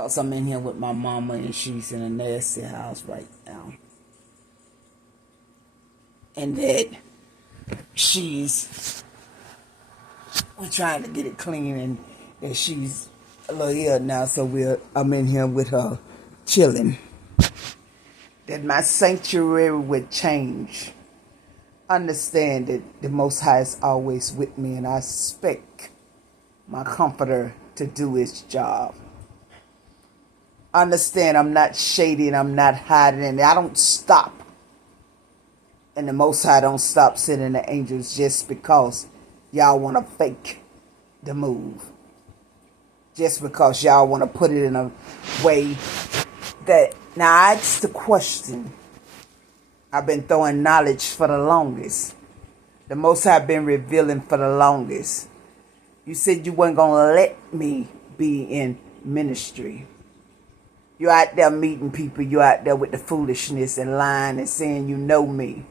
Because I'm in here with my mama and she's in a nasty house right now. And that we're trying to get it clean, and that she's a little ill now, so I'm in here with her chilling. That my sanctuary would change. Understand that the Most High is always with me, and I expect my comforter to do his job. Understand I'm not shady and I'm not hiding, and I don't stop. And the Most High don't stop sending the angels just because y'all want to fake the move. Just because y'all want to put it in a way that... Now, I asked the question. I've been throwing knowledge for the longest. The Most High been revealing for the longest. You said you weren't going to let me be in ministry. You're out there meeting people. You're out there with the foolishness and lying and saying you know me.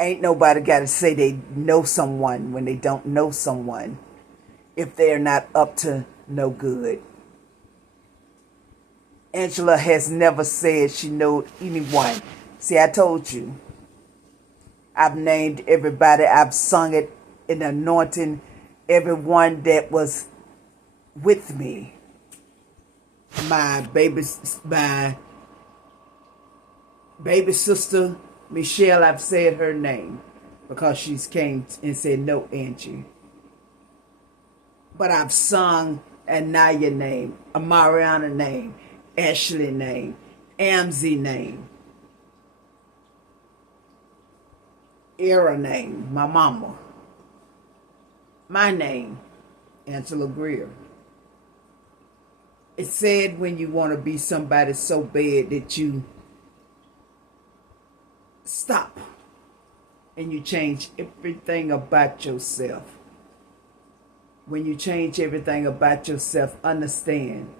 Ain't nobody got to say they know someone when they don't know someone if they're not up to no good. Angela has never said she know anyone. See, I told you. I've named everybody. I've sung it in anointing everyone that was with me. My baby sister, Michelle, I've said her name because she's came and said, no, Angie. But I've sung Anaya name, Amariana name, Ashley name, Amzi name, Era name, my mama. My name, Angela Greer. It's said when you want to be somebody so bad that you stop and you change everything about yourself. When you change everything about yourself, understand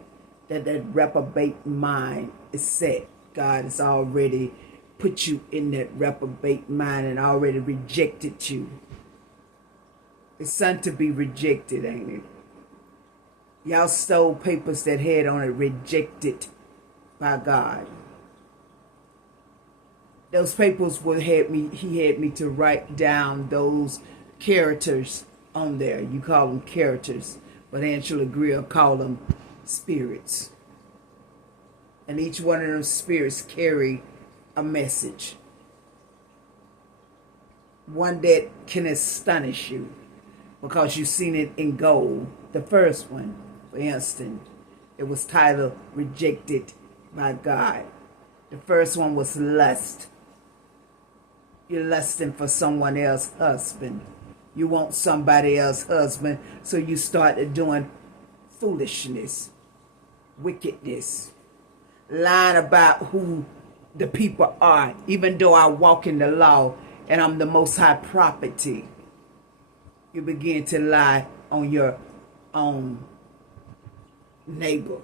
that reprobate mind is set. God has already put you in that reprobate mind and already rejected you. It's something to be rejected, ain't it? Y'all stole papers that had on it rejected by God. Those papers he had me to write down those characters on there. You call them characters, but Angela Greer called them spirits. And each one of those spirits carry a message. One that can astonish you because you've seen it in gold. The first one, for instance, it was titled Rejected by God. The first one was lust. You're lusting for someone else's husband. You want somebody else's husband, so you started doing foolishness, wickedness, lying about who the people are, even though I walk in the law and I'm the Most High property. You begin to lie on your own neighbor.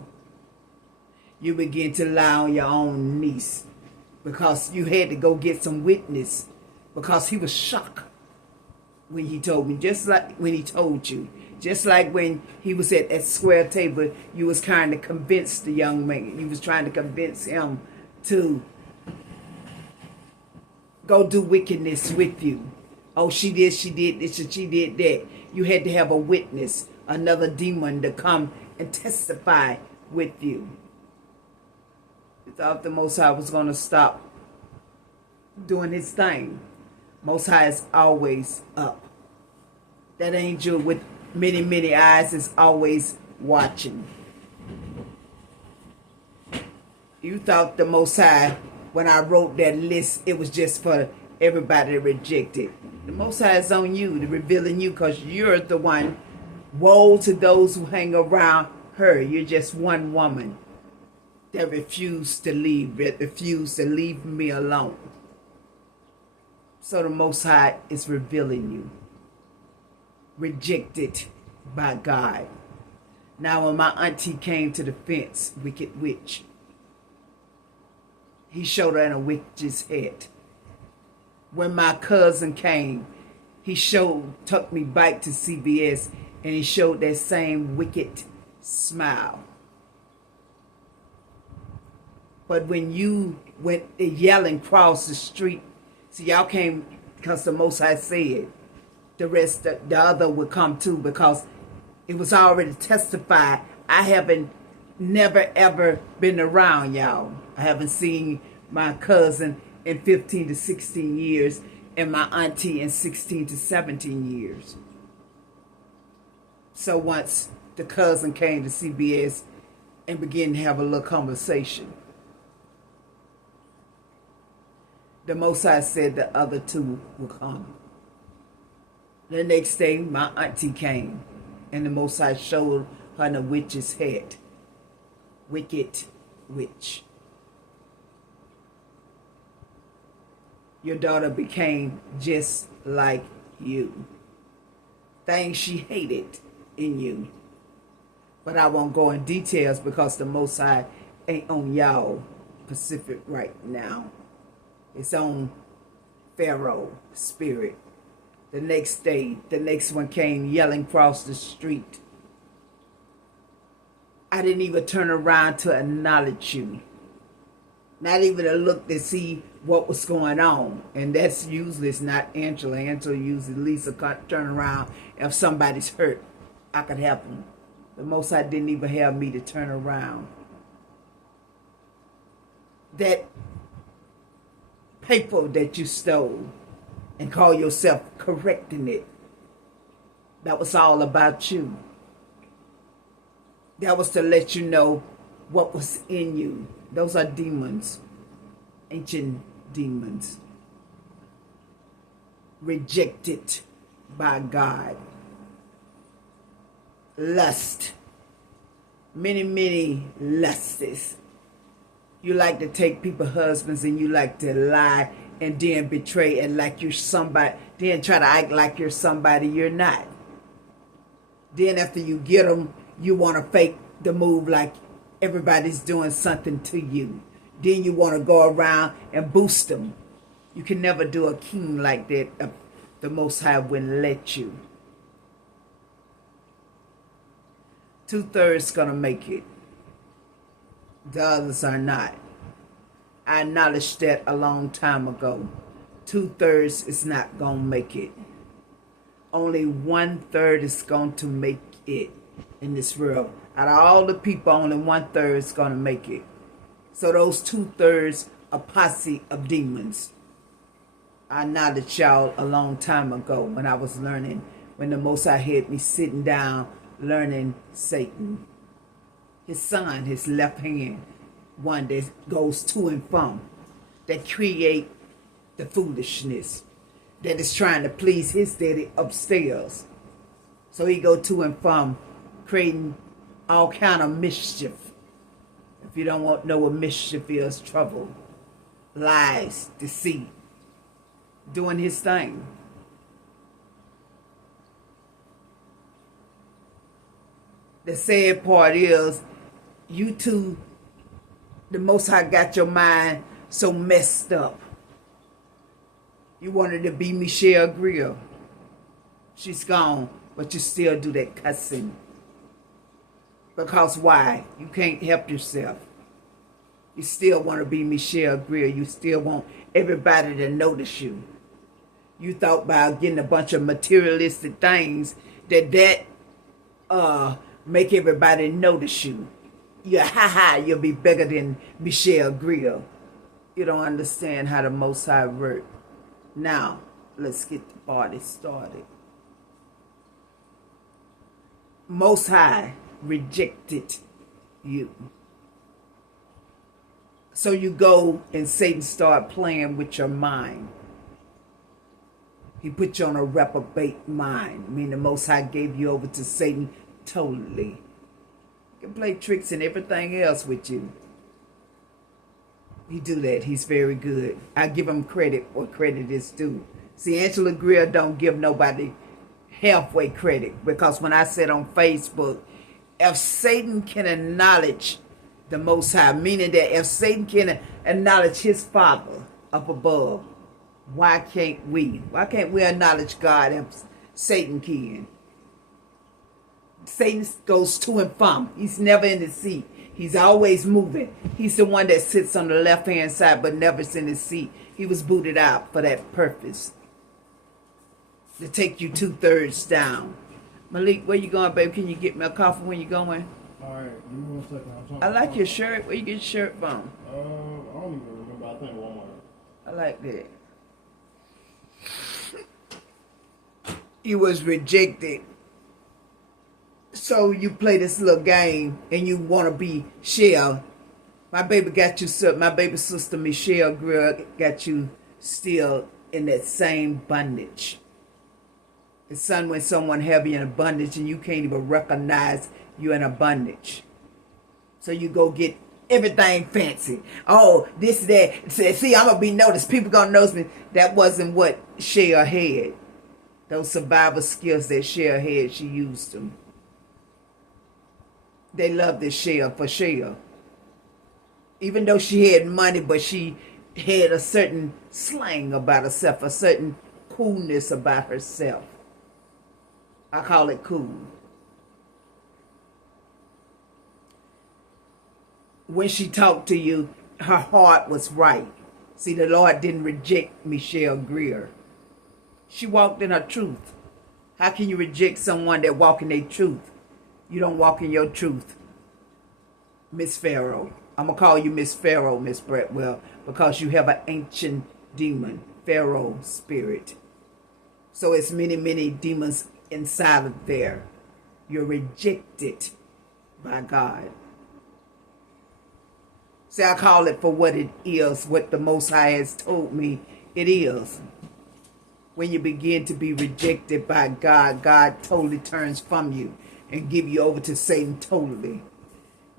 You begin to lie on your own niece because you had to go get some witness because he was shocked when he told me, just like when he told you. Just like when he was at that square table, you was trying to convince the young man. You was trying to convince him to go do wickedness with you. Oh, she did this and she did that. You had to have a witness, another demon to come and testify with you. You thought the Most High was going to stop doing his thing. Most High is always up. That angel with many, many eyes is always watching. You thought the Most High, when I wrote that list, it was just for everybody to reject it. The Most High is on you, to revealing you, because you're the one. Woe to those who hang around her. You're just one woman that refused to leave me alone. So the Most High is revealing you. Rejected by God. Now when my auntie came to the fence, wicked witch, he showed her in a witch's head. When my cousin came, he took me back to CBS and he showed that same wicked smile. But when you went yelling across the street, see, y'all came because the Most High said the rest, the other would come too, because it was already testified. I haven't never ever been around y'all. I haven't seen my cousin in 15 to 16 years and my auntie in 16 to 17 years. So once the cousin came to CBS and began to have a little conversation, the Most High said the other two will come. The next day, my auntie came, and the Most High showed her the witch's head. Wicked witch. Your daughter became just like you. Things she hated in you. But I won't go in details because the Most High ain't on y'all Pacific right now. It's on Pharaoh spirit. The next day, the next one came yelling across the street. I didn't even turn around to acknowledge you. Not even to look to see what was going on. And that's usually, it's not Angela. Angela usually Lisa turn around. If somebody's hurt, I could help them. The Most High didn't even have me to turn around. That paper that you stole and call yourself correcting it, that was all about you. That was to let you know what was in you. Those are demons, ancient demons, rejected by God. Lust, many lusts. You like to take people's husbands and you like to lie and then betray and like you're somebody, then try to act like you're somebody you're not. Then after you get them, you want to fake the move like everybody's doing something to you. Then you want to go around and boost them. You can never do a king like that. The Most High wouldn't let you. 2/3 gonna make it. The others are not. I acknowledged that a long time ago. 2/3 is not gonna make it. Only 1/3 is going to make it in this world. Out of all the people, only 1/3 is gonna make it. So those 2/3 are posse of demons. I acknowledged y'all a long time ago when I was learning, when the Most High had me sitting down learning Satan. His son, his left hand, one that goes to and from, that create the foolishness, that is trying to please his daddy upstairs. So he go to and from, creating all kind of mischief. If you don't want to know what mischief is, trouble, lies, deceit, doing his thing. The sad part is, you two, the Most High got your mind so messed up. You wanted to be Michelle Greer. She's gone, but you still do that cussing. Because why? You can't help yourself. You still want to be Michelle Greer. You still want everybody to notice you. You thought by getting a bunch of materialistic things that make everybody notice you. You'll be bigger than Michelle Greer. You don't understand how the Most High works. Now, let's get the party started. Most High rejected you. So you go and Satan start playing with your mind. He put you on a reprobate mind. I mean, the Most High gave you over to Satan totally. He can play tricks and everything else with you. He do that. He's very good. I give him credit where credit is due. See, Angela Greer don't give nobody halfway credit, because when I said on Facebook, if Satan can acknowledge the Most High, meaning that if Satan can acknowledge his Father up above, why can't we? Why can't we acknowledge God if Satan can? Satan goes to and from. He's never in the seat. He's always moving. He's the one that sits on the left-hand side but never in his seat. He was booted out for that purpose. To take you 2/3 down. Malik, where you going, babe? Can you get me a coffee when you're going? All right, give me 1 second. I'm talking. I like your shirt. Where you get your shirt from? I don't even remember. I think Walmart. I like that. You was rejected. So you play this little game and you want to be Shell. My baby got you, my baby sister Michelle Greer got you still in that same bondage. It's son when someone have you in a bondage and you can't even recognize you in a bondage. So you go get everything fancy. Oh, this, that. See, I'm going to be noticed. People going to notice me. That wasn't what Shell had. Those survival skills that Shell had, she used them. They loved this Shell for Shell. Even though she had money, but she had a certain slang about herself, a certain coolness about herself. I call it cool. When she talked to you, her heart was right. See, the Lord didn't reject Michelle Greer. She walked in her truth. How can you reject someone that walk in their truth? You don't walk in your truth. Miss Pharaoh. I'm going to call you Miss Pharaoh, Miss Bretwell, because you have an ancient demon, Pharaoh spirit. So it's many, many demons inside of there. You're rejected by God. See, I call it for what it is, what the Most High has told me it is. When you begin to be rejected by God, God totally turns from you and give you over to Satan totally.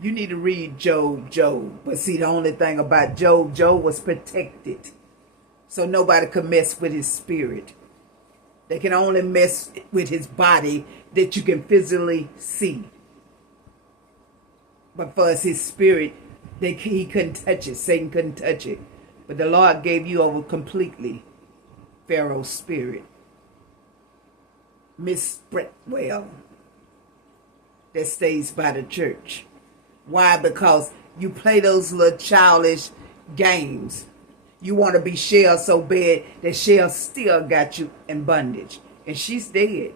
You need to read Job. But see, the only thing about Job was protected. So nobody could mess with his spirit. They can only mess with his body that you can physically see. But for us, his spirit, he couldn't touch it. Satan couldn't touch it. But the Lord gave you over completely. Pharaoh's spirit. Miss Bretwell. That stays by the church. Why? Because you play those little childish games. You want to be Shell so bad that Shell still got you in bondage. And she's dead.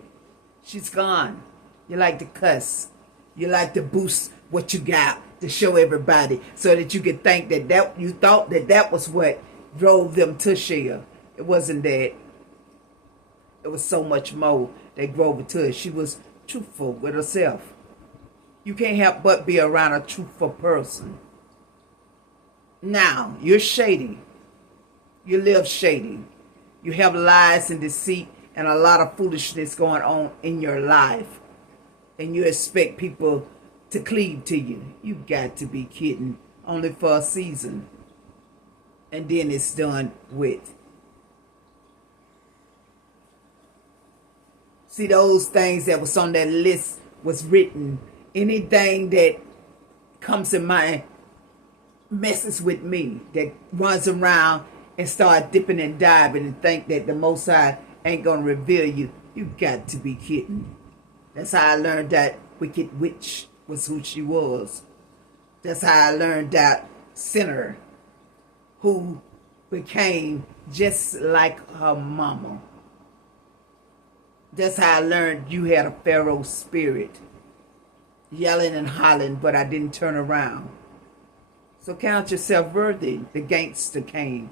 She's gone. You like to cuss. You like to boost what you got to show everybody so that you could think that you thought that was what drove them to Shell. It wasn't that. It was so much more that drove her to it. She was truthful with herself. You can't help but be around a truthful person. Now, you're shady. You live shady. You have lies and deceit and a lot of foolishness going on in your life. And you expect people to cleave to you. You got to be kidding. Only for a season. And then it's done with. See, those things that was on that list was written. Anything that comes in mind messes with me, that runs around and start dipping and diving and think that the Most High ain't going to reveal you. You got to be kidding. That's how I learned that wicked witch was who she was. That's how I learned that sinner who became just like her mama. That's how I learned you had a Pharaoh spirit. Yelling and hollering, but I didn't turn around. So count yourself worthy. The gangster came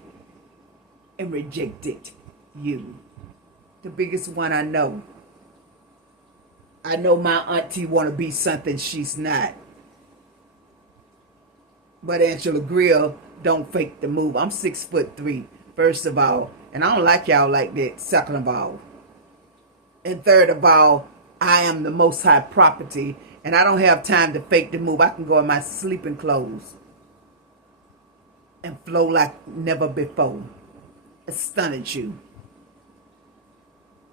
and rejected you. The biggest one I know. I know my auntie want to be something she's not. But Angela Greer don't fake the move. I'm 6'3", first of all. And I don't like y'all like that, second of all. And third of all, I am the Most High property. And I don't have time to fake the move. I can go in my sleeping clothes. And flow like never before. Astonish you.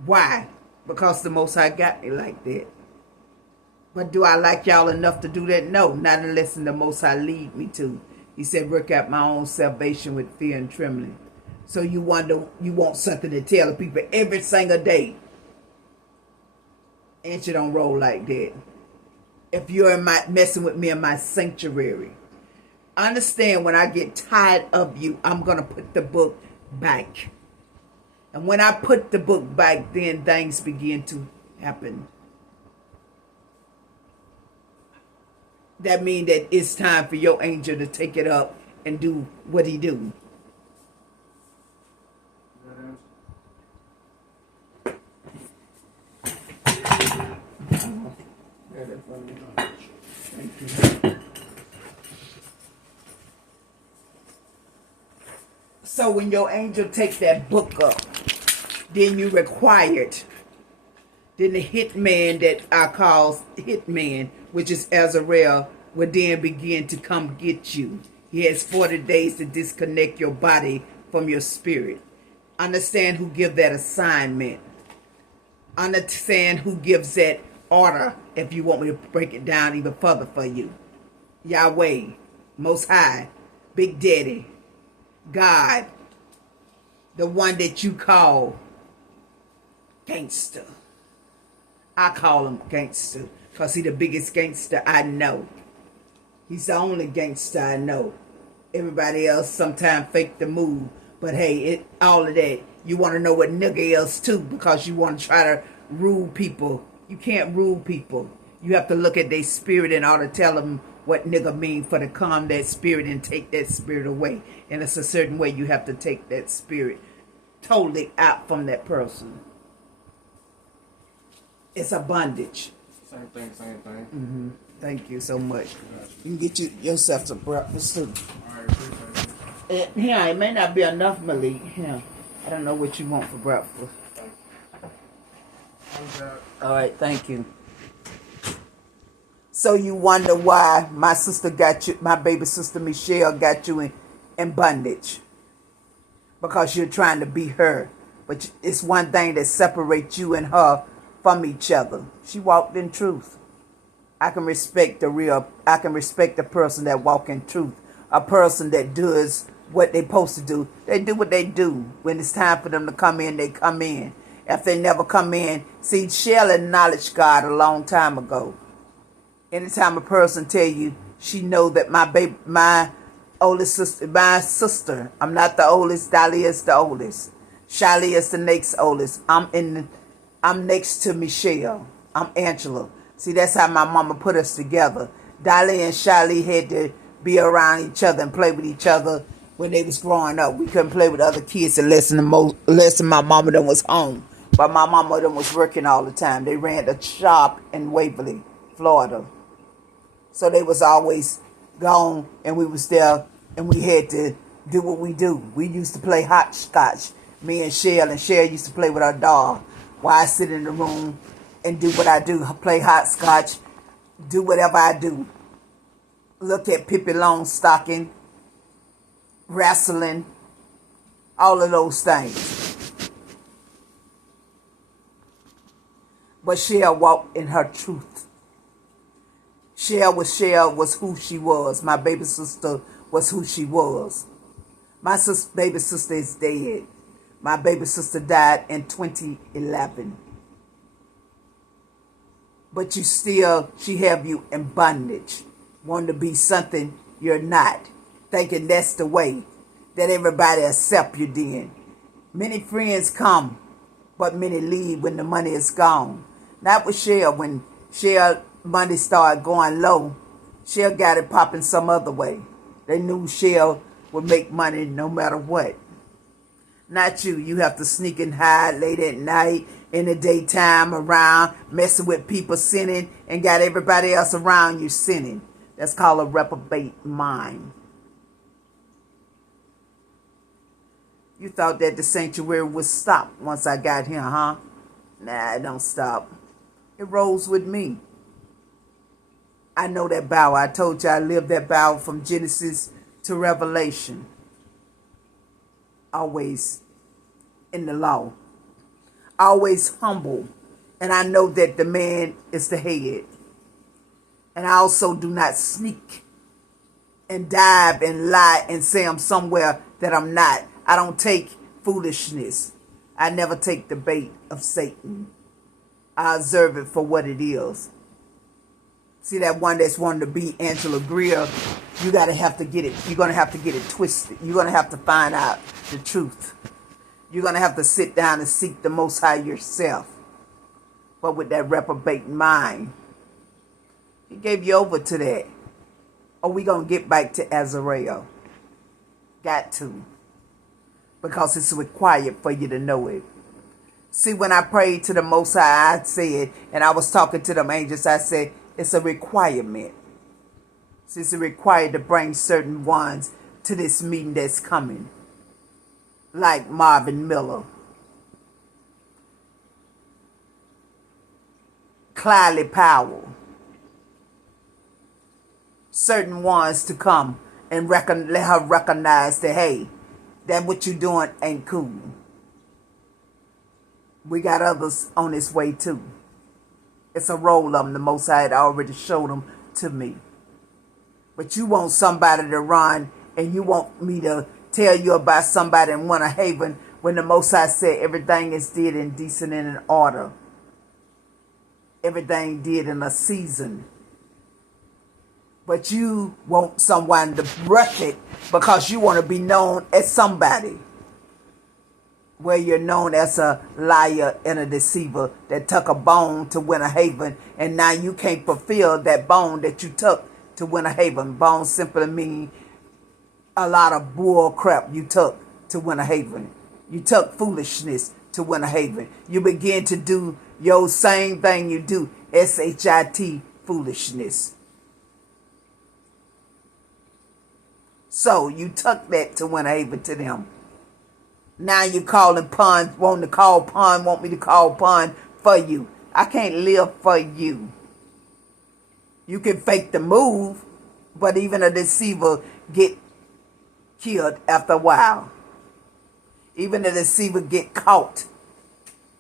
Why? Because the Most High got me like that. But do I like y'all enough to do that? No, not unless the Most High lead me to. He said, work out my own salvation with fear and trembling. So you want something to tell the people every single day. And you don't roll like that. If you're messing with me in my sanctuary, understand when I get tired of you, I'm going to put the book back. And when I put the book back, then things begin to happen. That means that it's time for your angel to take it up and do what he do. So when your angel takes that book up, then you required. Then the hitman that I call hitman, which is Azrael, will then begin to come get you. He has 40 days to disconnect your body from your spirit. Understand who gives that assignment. Understand who gives that order, if you want me to break it down even further for you. Yahweh, Most High, Big Daddy, God, the one that you call gangster. I call him gangster because he's the biggest gangster I know. He's the only gangster I know. Everybody else sometimes fake the move. But hey, all of that, you want to know what nigga else too, because you want to try to rule people. You can't rule people. You have to look at their spirit in order to tell them what nigga mean, for to calm that spirit and take that spirit away. And it's a certain way you have to take that spirit totally out from that person. It's a bondage. Same thing. Mm-hmm. Thank you so much. You can get yourself some breakfast too. Alright, appreciate it. Here, it may not be enough, Malik. Here, I don't know what you want for breakfast. All right, thank you. So you wonder why my sister got you, my baby sister Michelle got you in bondage. Because you're trying to be her. But it's one thing that separates you and her from each other. She walked in truth. I can respect the person that walk in truth. A person that does what they supposed to do. They do what they do. When it's time for them to come in, they come in. If they never come in, see, Shell acknowledged God a long time ago. Anytime a person tell you, she know that my oldest sister, my sister, I'm not the oldest, Dahlia is the oldest. Shali is the next oldest. I'm next to Michelle. I'm Angela. See, that's how my mama put us together. Dahlia and Shali had to be around each other and play with each other when they was growing up. We couldn't play with other kids unless my mama them was home. But my mama them was working all the time. They ran a shop in Waverly, Florida. So they was always gone, and we was there, and we had to do what we do. We used to play hopscotch. Me and Shell used to play with our dog while I sit in the room and do what I do. Play hopscotch, do whatever I do. Look at Pippi Longstocking, wrestling, all of those things. But Shell walked in her truth. Shell was who she was. My baby sister was who she was. My baby sister is dead. My baby sister died in 2011. But she have you in bondage. Want to be something you're not. Thinking that's the way that everybody accept you then. Many friends come, but many leave when the money is gone. Not with Shell. When Shell money started going low, Shell got it popping some other way. They knew Shell would make money no matter what. Not you. You have to sneak and hide late at night, in the daytime, around, messing with people sinning, and got everybody else around you sinning. That's called a reprobate mind. You thought that the sanctuary would stop once I got here, huh? Nah, it don't stop. It rolls with me. I know that Bible. I told you I lived that Bible from Genesis to Revelation. Always in the law. Always humble. And I know that the man is the head. And I also do not sneak and dive and lie and say I'm somewhere that I'm not. I don't take foolishness. I never take the bait of Satan. I observe it for what it is. See that one that's wanting to be Angela Greer, you gotta have to get it. You're gonna have to get it twisted. You're gonna have to find out the truth. You're gonna have to sit down and seek the Most High yourself. But with that reprobate mind, He gave you over to that. Or we gonna get back to Azrael? Got to, because it's required for you to know it. See, when I prayed to the Most High, I said, and I was talking to them angels, I said, it's a requirement. It's required to bring certain ones to this meeting that's coming. Like Marvin Miller, Clyde Powell. Certain ones to come and let her recognize that, hey, that what you're doing ain't cool. We got others on this way too. It's a roll of them. The Most High had already showed them to me. But you want somebody to run, and you want me to tell you about somebody in Winter Haven when the Most High said everything is did in decent and in order. Everything did in a season. But you want someone to brush it because you want to be known as somebody. Where you're known as a liar and a deceiver that took a bone to Winter Haven, and now you can't fulfill that bone that you took to Winter Haven. Bone simply mean a lot of bull crap you took to Winter Haven. You took foolishness to Winter Haven. You begin to do your same thing you do, SHIT, foolishness. So you took that to Winter Haven to them. Now you're calling Pun, want me to call Pun for you. I can't live for you. You can fake the move, but even a deceiver get killed after a while. Even a deceiver get caught.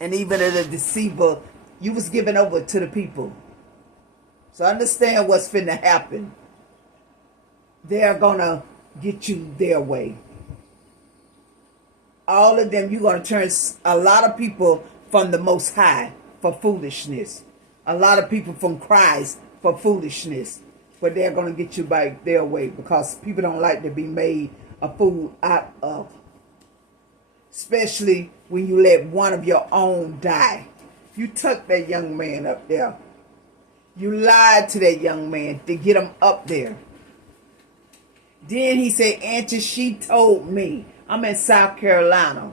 And even a deceiver, you was given over to the people. So understand what's finna happen. They're gonna get you their way. All of them, you're going to turn a lot of people from the Most High for foolishness. A lot of people from Christ for foolishness. But they're going to get you back their way because people don't like to be made a fool out of. Especially when you let one of your own die. You took that young man up there. You lied to that young man to get him up there. Then he said, Auntie, she told me. I'm in South Carolina,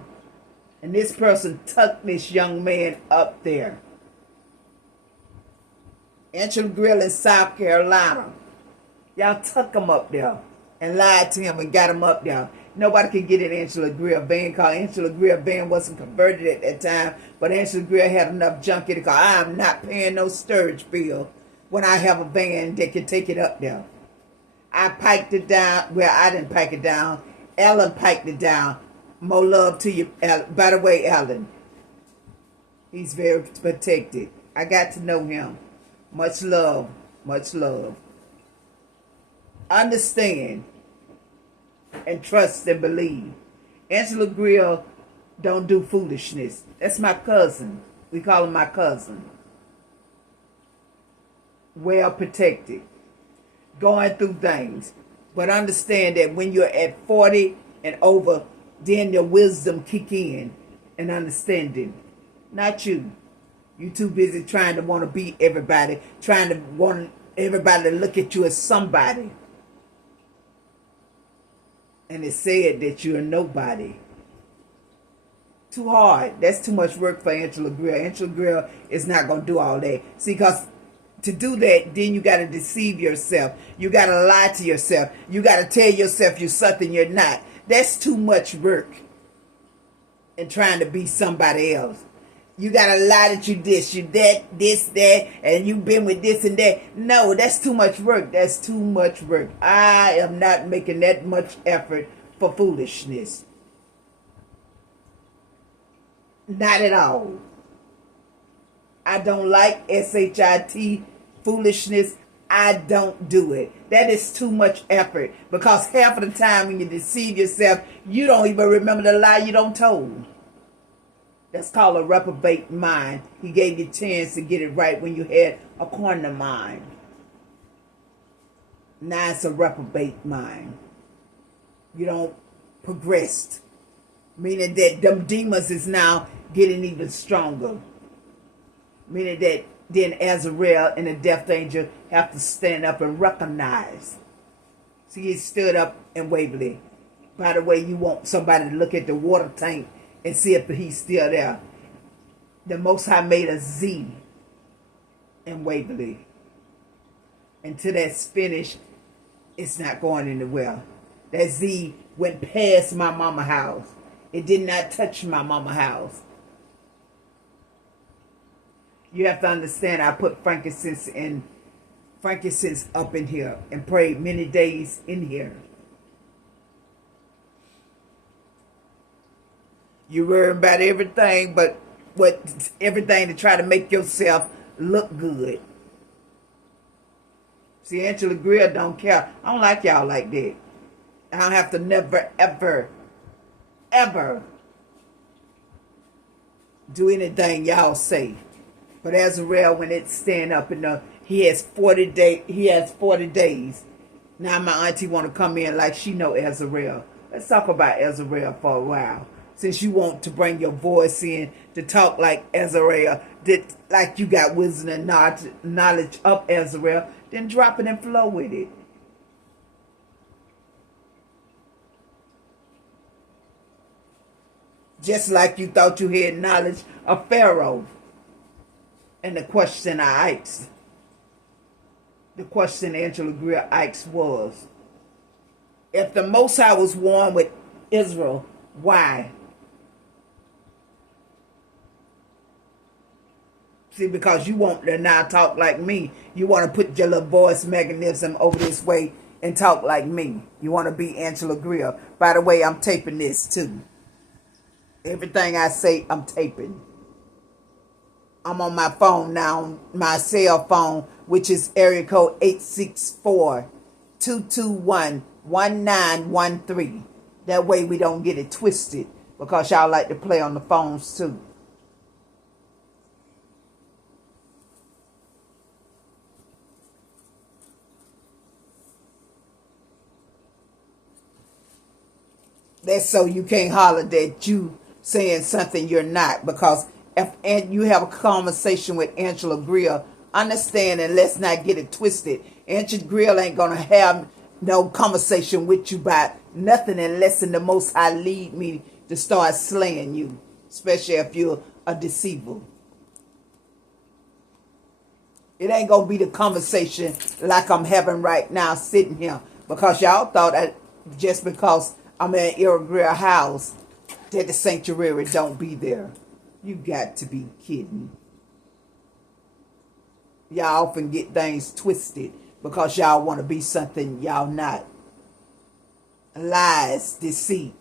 and this person took this young man up there. Angela Greer in South Carolina. Y'all took him up there and lied to him and got him up there. Nobody could get in Angela Greer van because Angela Greer van wasn't converted at that time, but Angela Greer had enough junk in it because I'm not paying no storage bill when I have a van that can take it up there. I piked it down. Well, I didn't pike it down. Ellen piked it down. More love to you. By the way, Ellen, he's very protected. I got to know him. Much love. Much love. Understand and trust and believe. Angela Greer don't do foolishness. That's my cousin. We call him my cousin. Well protected. Going through things. But understand that when you're at 40 and over, then your wisdom kick in and understanding. Not you. You too busy trying to want to beat everybody, trying to want everybody to look at you as somebody. And it said that you're nobody. Too hard. That's too much work for Angela Greer. Angela Greer is not going to do all that. See, because to do that, then you got to deceive yourself. You got to lie to yourself. You got to tell yourself you're something you're not. That's too much work in trying to be somebody else. You got to lie that you this, you that, this, that, and you've been with this and that. No, that's too much work. That's too much work. I am not making that much effort for foolishness. Not at all. I don't like SHIT, foolishness. I don't do it. That is too much effort. Because half of the time when you deceive yourself, you don't even remember the lie you don't told. That's called a reprobate mind. He gave you a chance to get it right when you had a corner mind. Now it's a reprobate mind. You don't progress. Meaning that them demons is now getting even stronger. Meaning that then Azrael and the death angel have to stand up and recognize. See, he stood up in Waverly. By the way, you want somebody to look at the water tank and see if he's still there. The Most High made a Z in Waverly. Until that's finished, it's not going anywhere. That Z went past my mama house. It did not touch my mama house. You have to understand, I put frankincense up in here and prayed many days in here. You worry about everything, but everything to try to make yourself look good. See, Angela Greer don't care. I don't like y'all like that. I don't have to never, ever, ever do anything y'all say. But Azrael, when it stand up he has 40 days. Now my auntie want to come in like she know Azrael. Let's talk about Azrael for a while. Since you want to bring your voice in to talk like Azrael, like you got wisdom and knowledge of Azrael, then drop it and flow with it. Just like you thought you had knowledge of Pharaoh. And the question I asked, the question Angela Greer asked was, if the Most High was warm with Israel, why? See, because you want to now talk like me. You want to put your little voice mechanism over this way and talk like me. You want to be Angela Greer. By the way, I'm taping this too. Everything I say, I'm taping. I'm on my phone now, my cell phone, which is area code 864-221-1913. That way we don't get it twisted, because y'all like to play on the phones too. That's so you can't holler that you saying something you're not, because if you have a conversation with Angela Greer, understand and let's not get it twisted. Angela Greer ain't gonna have no conversation with you about nothing unless in the Most High lead me to start slaying you, especially if you're a deceiver. It ain't gonna be the conversation like I'm having right now sitting here, because y'all thought that just because I'm in an Era Greer house that the sanctuary don't be there. You got to be kidding. Y'all often get things twisted because y'all want to be something y'all not. Lies, deceit.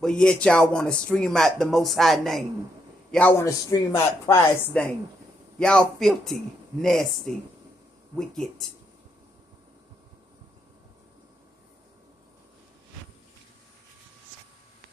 But yet y'all want to stream out the Most High name. Y'all want to stream out Christ's name. Y'all filthy, nasty, wicked.